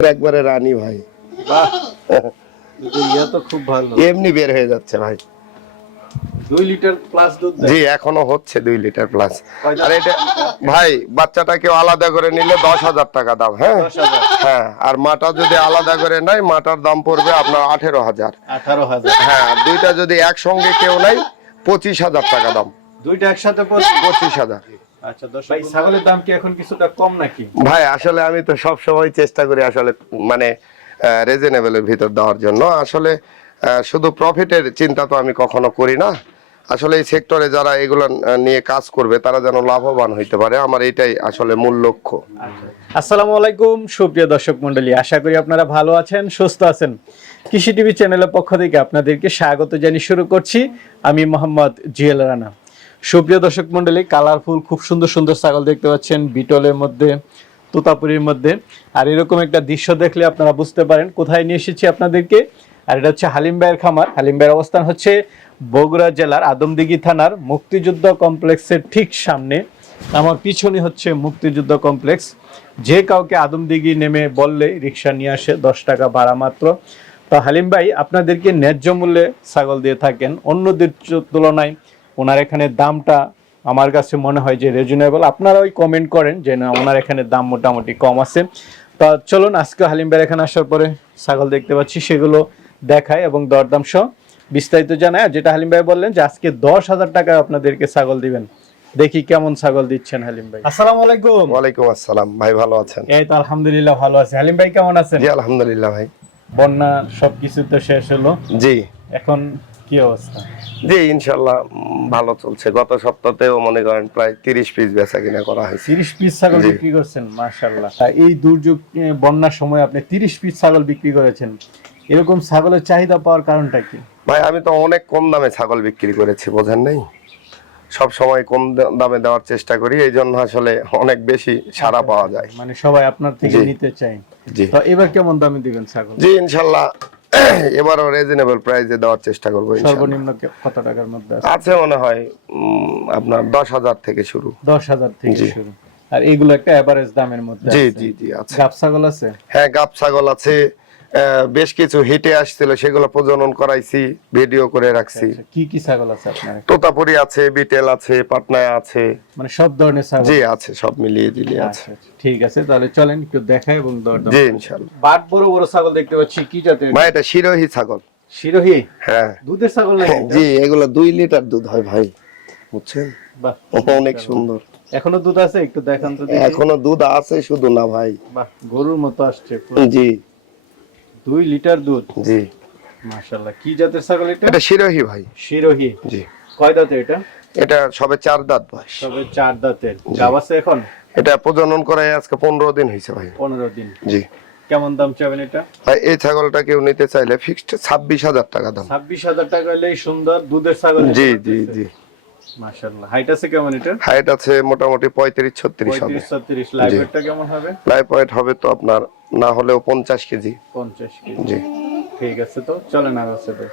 একবারে রানী ভাই। তো খুব ভালো। এমনি বের হয়ে যাচ্ছে ভাই। দুই লিটার প্লাস দুধ জি এখনও হচ্ছে দুই লিটার প্লাস আর এটা ভাই বাচ্চাটাকে আলাদা করে নিলে দশ হাজার টাকা দাম হ্যাঁ? হ্যাঁ আর মাটা যদি আলাদা করে নেয় মাটার দাম পড়বে আপনার আঠেরো হাজার। আঠারো হাজার। হ্যাঁ দুইটা যদি একসঙ্গে কেউ নেয় পঁচিশ হাজার টাকা দাম। দুইটা একসাথে পঁচিশ হাজার। আচ্ছা দশ ভাই ছাগলের দাম কি এখন কিছুটা কম নাকি? ভাই আসলে আমি তো সব সময় চেষ্টা করি আসলে মানে রিজনেবলের ভিতর দেওয়ার জন্য। আসলে শুধু প্রফিটের চিন্তা তো আমি কখনো করি না। আসলে এই সেক্টরে যারা এগুলো নিয়ে কাজ করবে তারা যেন লাভবান হইতে পারে। আমার এটাই আসলে মূল লক্ষ্য। আসসালামু আলাইকুম সুপ্রিয় দর্শক মন্ডলী আশা করি আপনারা ভালো আছেন সুস্থ আছেন। কৃষি টিভি চ্যানেলের পক্ষ থেকে আপনাদেরকে স্বাগত জানিয়ে শুরু করছি। আমি মোহাম্মদ জিয়াল রানা। সুপ্রিয় দর্শক মন্ডলী কালারফুল খুব সুন্দর সুন্দর ছাগল দেখতে পাচ্ছেন, বিটলের মধ্যে, তোতাপুরির মধ্যে। আর এরকম একটা দৃশ্য দেখলে আপনারা বুঝতে পারেন কোথায় নিয়ে এসেছি আপনাদেরকে। আর এটা হচ্ছে হালিম ভাইয়ের খামার। হালিম ভাইয়ের অবস্থান হচ্ছে বগুড়া জেলার আদমদিঘি থানার মুক্তিযুদ্ধ কমপ্লেক্সের ঠিক সামনে। আমার পিছনে হচ্ছে মুক্তিযুদ্ধ কমপ্লেক্স। যে কাউকে আদমদিঘি নেমে বললে রিক্সা নিয়ে আসে, দশ টাকা ভাড়া মাত্র। তো হালিম ভাই, আপনাদেরকে ন্যায্য মূল্যে ছাগল দিয়ে থাকেন। অন্যদের তুলনায় ওনার এখানে দামটা আমার কাছে মনে হয় যে রিজনেবল আপনারা ওই কমেন্ট করেন যে না ওনার এখানে দাম মোটামুটি কম আছে। তা চলুন আজকে হালিম ভাইয়ের এখানে আসার পরে ছাগল দেখতে পাচ্ছি সেগুলো দেখায় এবং দরদাম সহ বিস্তারিত জানায়। আর যেটা হালিম ভাই বললেন যে আজকে দশ হাজার টাকায় আপনাদেরকে ছাগল দিবেন। দেখি কেমন ছাগল দিচ্ছেন হালিম ভাই। আসসালামু আলাইকুম। ওয়ালাইকুম আসসালাম। ভাই ভালো আছেন? এই তো আলহামদুলিল্লাহ ভালো আছি। হালিম ভাই কেমন আছেন? জি আলহামদুলিল্লাহ ভাই। বন্যা সবকিছু তো শেষ হলো। জি। এখন কি অবস্থা? জি ইনশাল্লাহ ভালো চলছে। গত সপ্তাহতেও মনে করেন প্রায় তিরিশ পিস বেচা কিনা করা হয়েছে। তিরিশ পিস ছাগল বিক্রি করছেন মাশাল্লাহ এই দুর্যোগ বন্যার সময় আপনি তিরিশ পিস ছাগল বিক্রি করেছেন। এরকম ছাগলের চাহিদা পাওয়ার কারণটা কি? ভাই আমি তো অনেক কম দামে ছাগল বিক্রি করেছি বোঝেন নাই? সব সময় কম দামে দেওয়ার চেষ্টা করি এই জন্য আসলে অনেক বেশি সাড়া পাওয়া যায়। মানে সবাই আপনার থেকে নিতে চাই তো এবার কেমন দামে দিবেন ছাগল? জি ইনশাল্লাহ এবারও রিজনেবল প্রাইসে দেওয়ার চেষ্টা করব। সর্বনিম্ন কত টাকার মধ্যে আছে? আছে মনে হয় আপনার দশ হাজার থেকে শুরু। দশ হাজার থেকে শুরু। আর এগুলো একটা এভারেজ দামের মধ্যে জি আছে। জি জি আছে। গাব ছাগল আছে? হ্যাঁ গাব ছাগল আছে। বেশ কিছু হিটে আসছিল সেগুলো প্রজনন করাইছি ভিডিও করে রাখছি। আচ্ছা, কি কি ছাগল আছে আপনার তোতাপুরি আছে বিটেল আছে পাটনায় আছে। মানে সব ধরনের ছাগল? জি আছে সব মিলিয়ে আছে আচ্ছা আচ্ছা, ঠিক আছে তাহলে চলেন একটু দেখাই এবং দরদাম জি ইনশাল্লাহ বাট বড় বড় ছাগল দেখতে পাচ্ছি কি জাতের? ভাই এটা শিরোহী ছাগল। শিরোহী? হ্যাঁ। দুধের ছাগল নাকি? জি এগুলো দুই লিটার দুধ হয় ভাই বুঝছেন? বাহ অনেক সুন্দর। এখনও দুধ আছে? একটু দেখান তো দেখি। এখনও দুধ আছে শুধু না ভাই। বাহ গরুর মতো আসছে জি। দুই লিটার দুধ? জি। মাশাআল্লাহ। কি জাতের ছাগল এটা? এটা শিরোহী ভাই। শিরোহী। জি। কয় দাঁতের এটা? এটা সবে চার দাঁত বয়স। তবে চার দাঁতের। গাব আছে এখন? এটা প্রজনন করায় আজকে পনেরো দিন হয়েছে ভাই। পনেরো দিন। জি। কেমন দাম চাবেন এটা? ভাই এই ছাগলটা কেউ নিতে চাইলে ফিক্সড ছাব্বিশ হাজার টাকা দাম। ছাব্বিশ হাজার টাকা হলেই সুন্দর দুধের ছাগল। জি জি জি। মাশাআল্লাহ। হাইট আছে কেমন এটা হাইট আছে মোটামুটি পঁয়ত্রিশ ছত্রিশ হবে। পঁয়ত্রিশ ছত্রিশ। লাইভ ওয়েটটা কেমন হবে? ওয়েট হবে তো আপনার না হলেও পঞ্চাশ কেজি। পঞ্চাশ কেজি। জি। ঠিক আছে তো চলেন আর আছে ভাই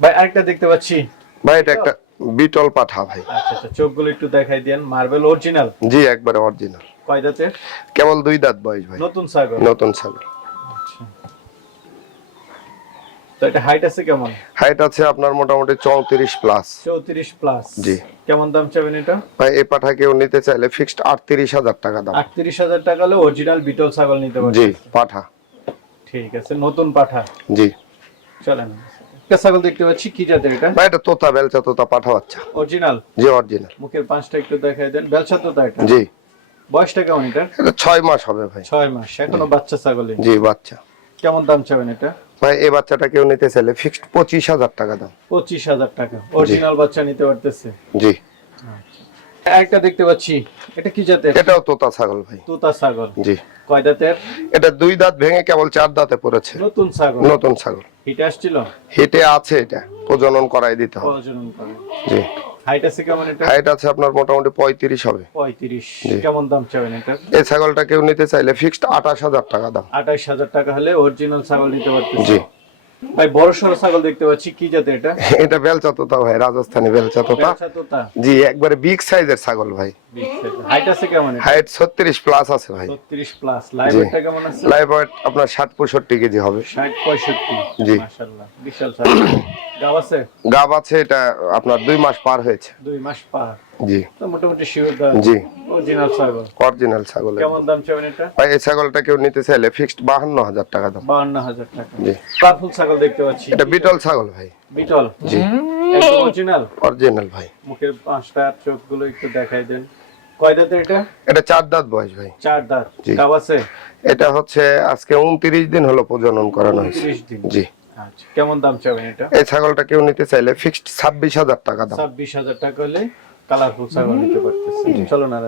ভাই আরেকটা দেখতে পাচ্ছি। ভাই এটা একটা বিটল পাঠা ভাই। আচ্ছা আচ্ছা চোখগুলো একটু দেখাই দেন। মার্বেল অরিজিনাল জি একবারে অরিজিনাল কয় দাঁতের? কেবল দুই দাঁত বয়স ভাই। নতুন ছাগল? নতুন ছাগল। তো এটা হাইট আছে কেমন? হাইট আছে আপনার মোটামুটি চৌত্রিশ প্লাস চৌত্রিশ প্লাস জি। কেমন দাম চাবেন এটা? ভাই এই পাঠা কেউ নিতে চাইলে ফিক্সড আটত্রিশ হাজার টাকা দাম। টাকা হলে অরিজিনাল বিটল ছাগল নিতে পারবেন। জি পাঠা। ঠিক আছে নতুন পাঠা। জি। চলেন। ছাগল দেখতে পাচ্ছি কি জাতের এটা? ভাই এটা তোতা বেলচা তোতা পাঠা বাচ্চা। অরিজিনাল জি অরিজিনাল মুখের পাঁচটা একটু দেখাই দেন। বেলসা তো এটা? জি। বয়সটা কেমন এটা মাস হবে ভাই। ছয় মাস এখনও বাচ্চা ছাগলে জি বাচ্চা। কেমন দাম চাবেন এটা? ভাই এই বাচ্চাটা কেউ নিতে চাইলে ফিক্সড পঁচিশ হাজার টাকা দাম। পঁচিশ হাজার টাকা। অরিজিনাল বাচ্চা নিতে পারতেছে। জি। একটা দেখতে পাচ্ছি। এটা কি জাতের? এটাও তোতা ছাগল ভাই। তুতা ছাগল। জি। কয় দাঁতের? এটা দুই দাঁত ভেঙে কেবল চার দাঁতে পড়েছে। নতুন ছাগল। নতুন ছাগল। হিটে আসছিল? হেঁটে আছে এটা। প্রজনন করাই দিতে হবে। প্রজনন করে জি। হাইট আছে কেমন এটা? হাইট আছে আপনার মোটামুটি পঁয়ত্রিশ হবে। পঁয়ত্রিশ। কেমন দাম চাবেন এটা? এই ছাগলটা কেউ নিতে চাইলে ফিক্সড আঠাশ হাজার টাকা দাম। আঠাশ হাজার টাকা হলে অরিজিনাল ছাগল নিতে পারতেছে জি। ভাই বড় সড়ো ছাগল দেখতে পাচ্ছি। কি জাতের এটা? এটা বেলচা তোতা ভাই রাজস্থানি বেলচা তোতা জি একবারে বিগ সাইজের ছাগল ভাই। হাইট আছে কেমন হাইট ছত্রিশ প্লাস আছে ভাই। 36 প্লাস লাইভ। কেমন আছে? লাইভ ওয়েট আপনার ষাট পঁয়ষট্টি কেজি হবে। 60 65 জি। মাশাআল্লাহ বিশাল ছাগল গাব আছে? গাব আছে এটা আপনার দুই মাস পার হয়েছে। দুই মাস পার। জি। মোটামুটি শিওর জি। অরিজিনাল ছাগল। অরিজিনাল ছাগল। কেমন দাম চাবেন এটা? ভাই এই ছাগলটা কেউ নিতে চাইলে ফিক্সড বাহান্ন হাজার টাকা দাম। 52000 টাকা। জি। কার্ফুল ছাগল দেখতে পাচ্ছি। এটা বিটল ছাগল ভাই। বিটল? জি। একদম অরিজিনাল অরিজিনাল ভাই। মুখের পাঁচটা চোখগুলো একটু দেখাই দেন। কয় দাঁতের এটা? এটা চার দাঁত বয়স ভাই। চার দাঁত। আছে? এটা হচ্ছে আজকে উনত্রিশ দিন হলো প্রজনন করানো হয়েছে। 30 দিন। জি। আচ্ছা কেমন দাম চাবেন এটা? এই ছাগলটা কেউ নিতে চাইলে ফিক্সড ছাব্বিশ হাজার টাকা দাম। ছাব্বিশ হাজার টাকা হলে কালারফুল ছাগল নিতে পারতেছে। চলো না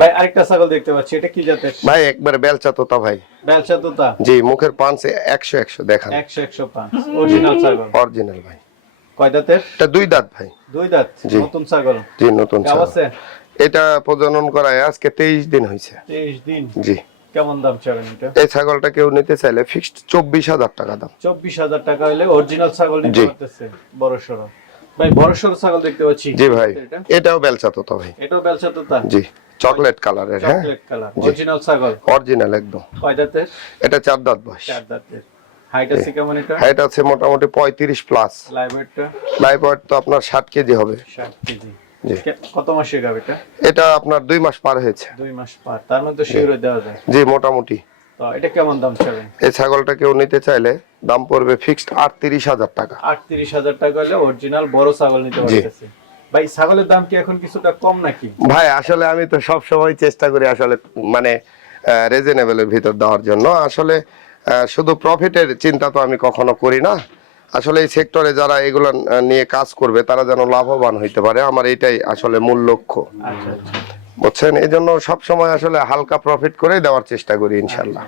ভাই আরেকটা ছাগল দেখতে পাচ্ছি। এটা কি জাতের? ভাই একবারে বেলচা তোতা ভাই। বেলচা তোতা? জি মুখের পাঁচ একশো একশো দেখান। একশো একশো পাঁচ। অরিজিনাল ছাগল। অরিজিনাল ভাই। কয় দাঁতের? এটা দুই দাঁত ভাই। দুই দাঁত? নতুন ছাগল। জি নতুন ছাগল। আছে? এটা প্রজনন করায় আজকে তেইশ দিন হয়েছে তেইশ দিন? জি। কেমন দাম চাবেন এটা? এই ছাগলটা কেউ নিতে চাইলে ফিক্সড চব্বিশ হাজার টাকা দাম। চব্বিশ হাজার টাকা হলে অরিজিনাল ছাগল নিতে পারতেছে। বড় সড়ো। ভাই বড় ছাগল দেখতে পাচ্ছি। জি ভাই এটাও বেলচা তোতা ভাই। এটাও বেলচা তোতা? জি চকলেট কালারের হ্যাঁ? চকলেট কালার অরিজিনাল ছাগল? অরিজিনাল একদম। কয় দাঁতের? এটা চার দাঁত বয়স। চার দাঁতের। হাইট আছে কেমন এটা? হাইট আছে মোটামুটি পঁয়ত্রিশ প্লাস লাইভ ওয়েটটা লাইভ ওয়েট তো আপনার ষাট কেজি হবে। ষাট কেজি। কত মাসে গাব এটা এটা আপনার দুই মাস পার হয়েছে। দুই মাস পার। তার মধ্যে শিওর দেওয়া যায়? জি মোটামুটি। তো এটা কেমন দাম চাবেন? এই ছাগলটা কেউ নিতে চাইলে দাম পড়বে ফিক্সড আটত্রিশ হাজার টাকা। আটত্রিশ হাজার টাকা হলে অরিজিনাল বড় ছাগল নিতে পারতেছে। ভাই ছাগলের দাম কি এখন কিছুটা কম নাকি? ভাই আসলে আমি তো সব সময় চেষ্টা করি আসলে মানে রিজনেবলের ভিতর দেওয়ার জন্য। আসলে শুধু প্রফিটের চিন্তা তো আমি কখনো করি না। আসলে এই সেক্টরে যারা এগুলো নিয়ে কাজ করবে তারা যেন লাভবান হইতে পারে। আমার এটাই আসলে মূল লক্ষ্য। আচ্ছা আচ্ছা। বুঝছেন? এই জন্য সবসময় আসলে হালকা প্রফিট করে দেওয়ার চেষ্টা করি ইনশাল্লাহ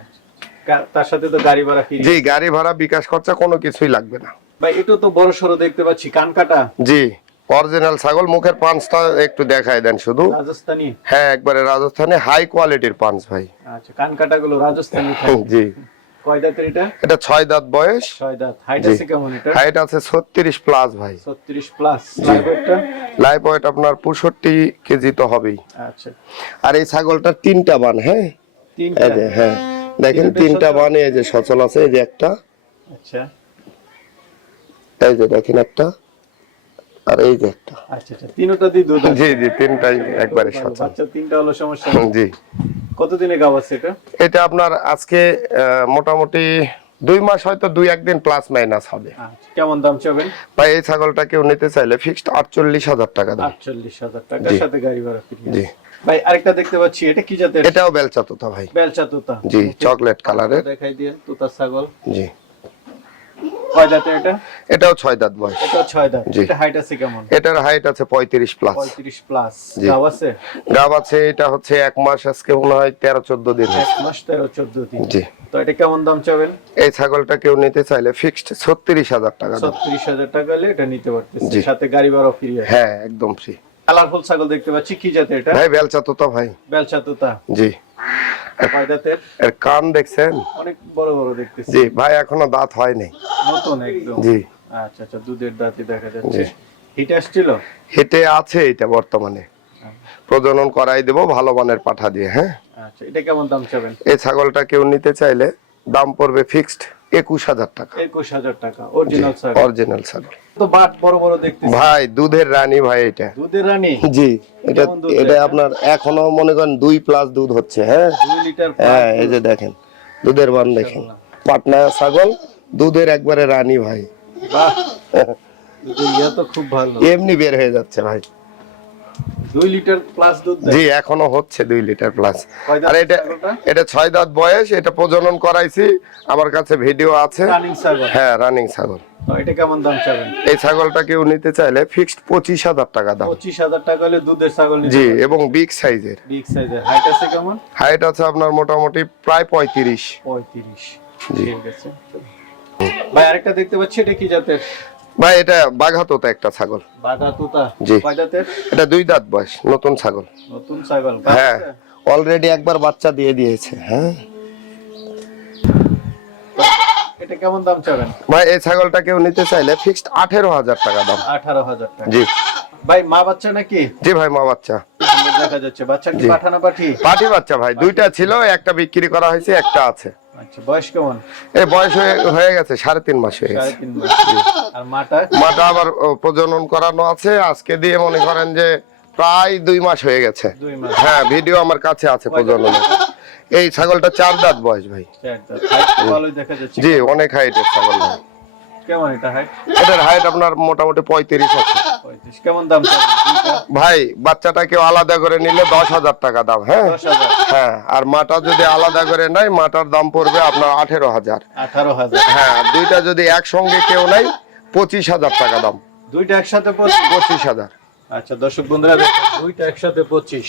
তার সাথে তো গাড়ি ভাড়া জি গাড়ি ভাড়া বিকাশ খরচা কোনো কিছুই লাগবে না। ভাই এটা তো বড় সরো দেখতে পাচ্ছি কান কাটা জি অরিজিনাল ছাগল মুখের পাঁচটা একটু দেখায় দেন শুধু। রাজস্থানি। হ্যাঁ একবারে রাজস্থানে হাই কোয়ালিটির পাঁচ ভাই। আচ্ছা কান কাটা গুলো রাজস্থানি জি। কয় দাঁতের এটা? এটা ছয় দাঁত বয়স। ছয় দাঁত। হাইট আছে কেমন এটা? হাইট আছে ছত্রিশ প্লাস ভাই। ছত্রিশ প্লাস লাইভ ওয়েটটা লাইভ ওয়েট আপনার পঁয়ষট্টি কেজি তো হবেই। আচ্ছা। আর এই ছাগলটার তিনটা বান হ্যাঁ? তিনটা। হ্যাঁ। দেখেন তিনটা বান এই যে সচল আছে এই যে একটা। আচ্ছা। এই যে দেখেন একটা। আর এই যে একটা। আচ্ছা আচ্ছা। তিনটা দিয়ে দুধ জি জি তিনটাই একবারে সচল। তিনটা হলো সমস্যা। জি। কতদিনে গাব আছে এটা? এটা আপনার আজকে মোটামুটি দুই মাস হয়তো দুই একদিন প্লাস মাইনাস হবে। আচ্ছা, কেমন দাম চাবেন? ভাই এই ছাগলটা কেউ নিতে চাইলে ফিক্সড আটচল্লিশ হাজার টাকা দাম। আটচল্লিশ হাজার টাকার সাথে গাড়ি ভাড়া জি। ভাই আরেকটা দেখতে পাচ্ছি এটা কি জাতের? এটাও বেলচা তোতা ভাই। বেলচা তুতা। জি চকলেট কালারের দেখাই দিয়ে তুতা ছাগল। জি। কয় এটা? এটাও ছয় দাঁত বয়স। এটা ছয় দাঁত। এটা হাইট আছে কেমন? এটার হাইট আছে পঁয়ত্রিশ প্লাস পঁয়ত্রিশ প্লাস গাব আছে? গাব আছে এটা হচ্ছে এক মাস আজকে মনে হয় তেরো চোদ্দ দিন এক মাস তেরো চোদ্দ দিন। জি। তো এটা কেমন দাম চাবেন? এই ছাগলটা কেউ নিতে চাইলে ফিক্সড ছত্রিশ হাজার টাকা দাম। ছত্রিশ হাজার টাকা হলে এটা নিতে পারতেছে। সাথে গাড়ি ভাড়া ফ্রি হ্যাঁ একদম ফ্রি কালারফুল ছাগল দেখতে পাচ্ছি। কি জাতের এটা? ভাই বেলচা তোতা ভাই। বেলচা তুতা জি। এর কান দেখছেন? অনেক বড় বড় দেখতেছি। জি ভাই এখনও দাঁত হয় নাই নতুন একদম। জি। আচ্ছা আচ্ছা দুধের দাঁতই দেখা যাচ্ছে। হিট আসছিল? হেঁটে আছে এটা বর্তমানে। প্রজনন করাই দেব ভালো মানের পাঠা দিয়ে হ্যাঁ? আচ্ছা এটা কেমন দাম চাবেন? এই ছাগলটা কেউ নিতে চাইলে দাম পড়বে ফিক্সড একুশ হাজার টাকা। একুশ হাজার টাকা অরিজিনাল ছাগল তো বাট বড় বড় দেখতেছি। ভাই দুধের রানী ভাই এটা। দুধের রানী? জি এটা এটা আপনার এখনও মনে করেন দুই প্লাস দুধ হচ্ছে হ্যাঁ? হ্যাঁ এই যে দেখেন দুধের বান দেখেন। পাটনা ছাগল দুধের একবারে রানী ভাই। বাহ। তো খুব ভালো। এমনি বের হয়ে যাচ্ছে ভাই। দুই লিটার প্লাস দুধ দেয়? জি এখনও হচ্ছে দুই লিটার প্লাস আর এটা এটা ছয় দাঁত বয়স এটা প্রজনন করাইছি। আমার কাছে ভিডিও আছে। রানিং ছাগল? হ্যাঁ রানিং ছাগল। এটা কেমন দাম চাবেন? এই ছাগলটা কেউ নিতে চাইলে ফিক্সড পঁচিশ হাজার টাকা দাম। পঁচিশ হাজার টাকা হলে দুধের ছাগল নিতে জি এবং বিগ সাইজের বিগ সাইজের হাইট আছে কেমন? হাইট আছে আপনার মোটামুটি প্রায় পঁয়ত্রিশ। পঁয়ত্রিশ। জি। ঠিক আছে। ভাই আরেকটা দেখতে পাচ্ছি এটা কি জাতের? ভাই এটা বাঘাতোতা একটা ছাগল। বাঘা তুতা জি। এটা দুই দাঁত বয়স নতুন ছাগল। নতুন ছাগল। হ্যাঁ অলরেডি একবার বাচ্চা দিয়ে দিয়েছে হ্যাঁ। এটা কেমন দাম চাবেন? ভাই এই ছাগলটা কেউ নিতে চাইলে ফিক্সড আঠেরো হাজার টাকা দাম। আঠারো হাজার টাকা। জি। ভাই মা বাচ্চা নাকি? জি ভাই মা বাচ্চা। দেখা যাচ্ছে। বাচ্চা কি পাঠানো পাঠি? পাটি বাচ্চা ভাই দুইটা ছিল একটা বিক্রি করা হয়েছে একটা আছে। আচ্ছা বয়স কেমন? এই বয়স হয়ে গেছে সাড়ে তিন মাস হয়ে গেছে। আর মাটা? মাটা আবার ও, প্রজনন করানো আছে আজকে দিয়ে মনে করেন যে প্রায় দুই মাস হয়ে গেছে। হ্যাঁ ভিডিও আমার কাছে আছে প্রজনন এই ছাগলটা চার দাঁত বয়স ভাই। জি অনেক হাইটের ছাগল ভাই। কেমন এটা হাইট এটার হাইট আপনার মোটামুটি পঁয়ত্রিশ আছে। কেমন দাম ভাই বাচ্চাটাকে আলাদা করে নিলে দশ হাজার টাকা দাম হ্যাঁ? হ্যাঁ আর মাটা যদি আলাদা করে নেয় মাটার দাম পড়বে আপনার আঠেরো হাজার। আঠারো হাজার। হ্যাঁ দুইটা যদি একসঙ্গে কেউ নেয় পঁচিশ হাজার টাকা দাম। দুইটা একসাথে পঁচিশ? হাজার। আচ্ছা দর্শক বন্ধুরা দুইটা একসাথে পঁচিশ।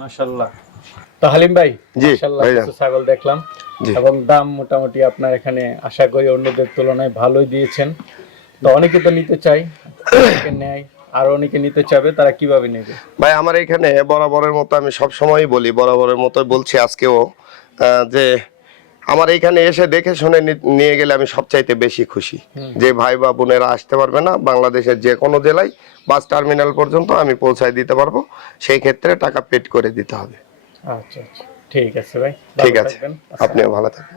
মাশাল্লাহ তো হালিম ভাই জি, মাশাল্লাহ কিছু ছাগল দেখলাম। এবং দাম মোটামুটি আপনার এখানে আশা করি অন্যদের তুলনায় ভালোই দিয়েছেন। তো অনেকে তো নিতে চাই নেয়। আর অনেকে নিতে চাবে তারা কীভাবে নেবে? ভাই আমার এখানে বরাবরের মতো আমি সব সময়ই বলি বরাবরের মতো বলছি আজকেও যে আমার এখানে এসে দেখে শুনে নিয়ে গেলে আমি সবচাইতে বেশি খুশি। যে ভাই বা বোনেরা আসতে পারবে না বাংলাদেশের যে কোনো জেলায় বাস টার্মিনাল পর্যন্ত আমি পৌঁছায় দিতে পারব সেই ক্ষেত্রে টাকা পেড করে দিতে হবে। আচ্ছা আচ্ছা। ঠিক আছে ভাই ঠিক আছে। আপনিও ভালো থাকবেন।